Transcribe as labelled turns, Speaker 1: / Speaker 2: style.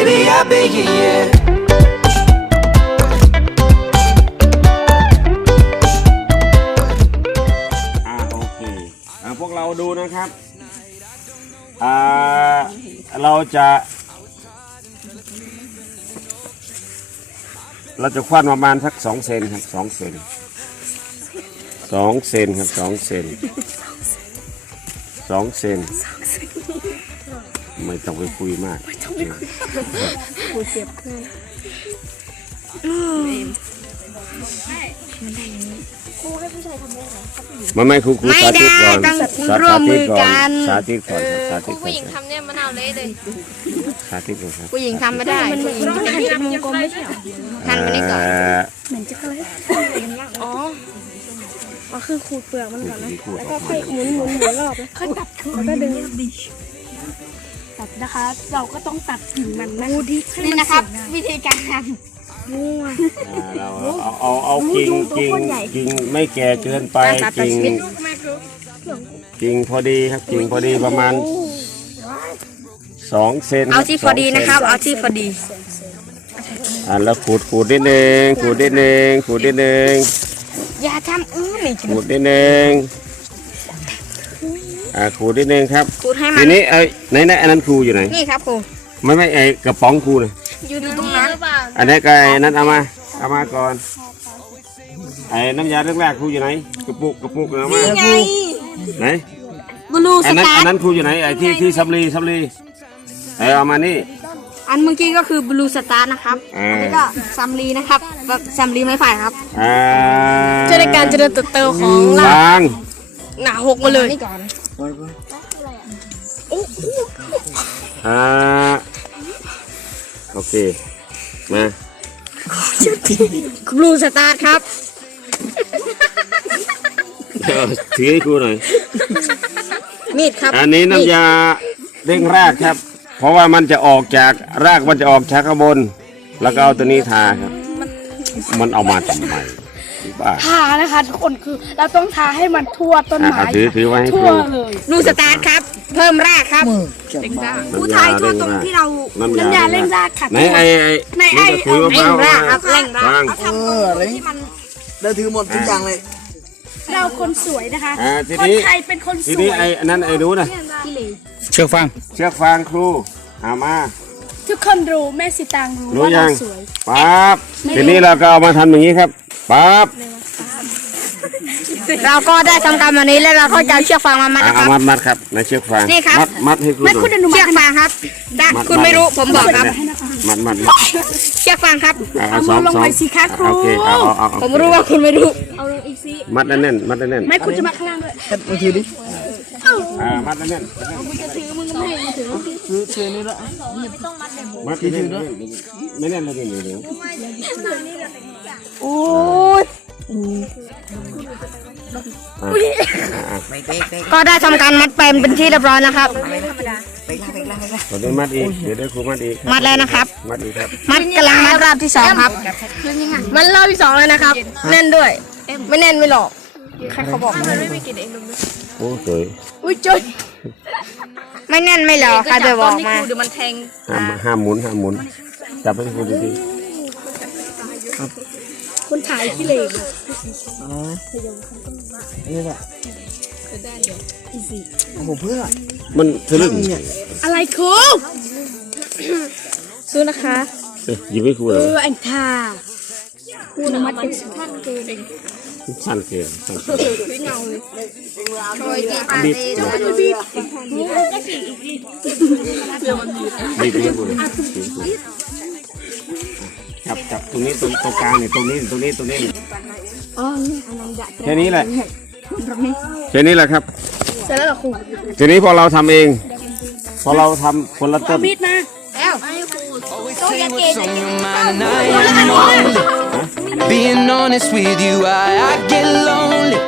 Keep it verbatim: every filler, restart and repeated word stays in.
Speaker 1: baby, I beg you, yeah.
Speaker 2: อ่าโอเคอ่าพวกเราดูนะครับอ่าเราจะเราจะคว้านประมาณสักสองเซนครับสองเซนสองเซนครับสองเซนสองเซนไม่ต้องไปคุยมากคุยเจ็บครูให้ผู้ชายทำได้ไหมไม่ไม่ครูครูสาธิตก่อนสาธิตก่อนสาธิตก่อนสาธิตก่อน
Speaker 3: ผู้หญิงทำเนี่ยมะนาวเละเลย
Speaker 2: สาธิตก่อนครับ
Speaker 3: ผู้หญิงทำไม่ได้ผู้หญิงต้องหั่นเป็นวงกลมไม่ใช่หรอหั่นไปนี่ก่อนเหมือนจะอะไรอ๋อก็คือขูดเปลือกมันก่อนนะแล้วก็ค่อยหมุนหมุนหมุนรอบแล้วค่อยตัดแล้วก็ดึงตัดนะคะ เราก็ต้องตัดกิ่งมันนะนี่นะครับ วิธีการทำงูอ่ะ
Speaker 2: เราเอาเอาเอากิ่งกิ่งกิ่งไม่แก่เกินไปกิ่งกิ่งพอดีครับกิ่งพอดีประมาณสองเซน
Speaker 3: เอาที่พอดีนะครับเอาที่พอดี
Speaker 2: อ่าแล้วขูดขูดนิดนึงขูดนิดนึงขูดนิดนึง
Speaker 3: อย่าทำอื้อนี่
Speaker 2: ขูดนิดนึงอ่าขูดนิดนึงครับ
Speaker 3: ขูดให้มัน
Speaker 2: ทีนี้ไอ้ไหนไหนอันนั้นครูอยู่ไหน
Speaker 3: นี่ครับครู
Speaker 2: ไม่ไม่ไอ้กระป๋องครูเลย
Speaker 3: อยู่ตรงนั้น
Speaker 2: อันนี้ไก่นั้นเอามาเอามาก่อนไอ้น้ำยาแรกๆครูอยู่ไหนกระปุกกระปุกเอามาไหน
Speaker 3: บลูส
Speaker 2: อันนั้น
Speaker 3: ตาร์
Speaker 2: อันนั้นครูอยู่ไหนไอ้ที่ที่ซัมลีซัมลีไอ้เอามานี่
Speaker 3: อันเมื่อกี้ก็คือบลูสตาร์นะครับอันนี้ก็ซัมลีนะครับซัมลีไม้ไผ่ครับเจ้าในการเจริญเติบโตของรากหนาหกมาเลยนี่ก่อน
Speaker 2: อ่าโอเคมา
Speaker 3: บลูสตาร์ครับ
Speaker 2: ถือให้ครูหน่อย
Speaker 3: มีดครับ
Speaker 2: อันนี้น้ำยาเร่งรากครับเพราะว่ามันจะออกจากรากมันจะออกจากข้างบนแล้วก็เอาตัวนี้ทาครับมันเอามาทำไม
Speaker 4: ทานะคะทุกคนคือเราต้องทาให้มันทั่วต้นไม้
Speaker 2: ถือถือไว้ให้ครู
Speaker 4: เลย
Speaker 3: ลูสตาร์ครับเพิ่มรากครับผู้ชายทั่วตรงที่เรา
Speaker 4: น้ำยาเร่งรากค่ะ
Speaker 2: ในไอ้
Speaker 4: ในไอ้
Speaker 2: เร่ง
Speaker 3: รากครับเร่งราก
Speaker 5: เอออะไรเราถือหมดทุกอย่างเลย
Speaker 4: เราคนสวยนะคะค
Speaker 2: น
Speaker 4: ไทยเป็นคนสวย
Speaker 2: ทีนี้ไอ้นั่นไอ้รู้นะ
Speaker 6: เชือกฟาง
Speaker 2: เชือกฟางครูเอามา
Speaker 4: ทุกคนรู้แม่สิตางรู้ว่าเราสวย
Speaker 2: ปั๊บทีนี้เราก็เอามาทำอย่างนี้ครับปั๊บ
Speaker 3: เราก็ได้ทำการวันนี้แล้วเราก็จะเชือกฟางมามัดนะครับ
Speaker 2: มัดมัดครับในเชือกฟาง
Speaker 3: นี่ครับ
Speaker 2: มัดมัดให้ครูดู
Speaker 3: เชือกฟางครับคุณไม่รู้ผมบอกครับ
Speaker 2: มัดมัด
Speaker 3: เชือกฟางครับ
Speaker 4: เอามือลงไปสิคะครู
Speaker 3: ผมรู้ว่าคุณไม่รู้
Speaker 4: เอาลงอีกสิ
Speaker 2: มัดแน่นๆมัดแน่น
Speaker 4: ๆไม่คุณจะมาข้างล่างด้วย
Speaker 5: มาถือดิ
Speaker 2: อ่ามัดแน่น
Speaker 4: มึงจะถือมึงก็ไม่ให้ถือ
Speaker 5: ถือถือนี่ละ
Speaker 2: มัดที่ถือด้วยไม่แน่นเลยเดี๋ยวเดี๋ยว
Speaker 3: โอ้ยก็ได้ทำการมัดเป็นเป็นที่เรียบร้อยนะครับ
Speaker 2: ตอนนี้มัดอีกเดี๋ยวได้ครูมัดอีก
Speaker 3: มัดแล้วนะครับ
Speaker 2: มัดอีกครับ
Speaker 3: มัดกำลังมัดรอบที่สองครับมันรอบที่สองเลยนะครับแน่นด้วยไม่แน่นไม่หลอกใครเขาบอกมันไม่มีกลิ่นเอง
Speaker 2: โอ้สวย
Speaker 3: อุ้ยจุดไม่แน่นไม่หลอกใครไปบอกมา
Speaker 2: เดี๋ยวมันแทงห้ามห้ามหมุนห้ามหมุนจับให้ครูดูดิ
Speaker 4: คนถ่ายขี้เหร่
Speaker 5: นี่แหละโอ้โหเพื่อ
Speaker 2: มันทะลึ่ง
Speaker 4: อะไรครูซื้อนะคะ
Speaker 2: หยิบให้ครูเลย
Speaker 4: เอออันท่าครูนมัดเป็นสั้นเกิน
Speaker 2: สั้นเกินสั้นเกิน
Speaker 3: เงาเลย
Speaker 2: บีบบีบบีบบีบจับจับตรงนี้ตรงตรงกลางเนี่ยตรงนี้ตรงนี้ตรงนี้แค่นี้แหละแค่นี้แหละครับ
Speaker 4: เสร็จแล้วเหรอครู
Speaker 2: ทีนี้พอเราทำเองพอเราทำคนละต้น
Speaker 4: มีดมา
Speaker 3: แล้ว
Speaker 1: Being honest with you, I, I get lonely.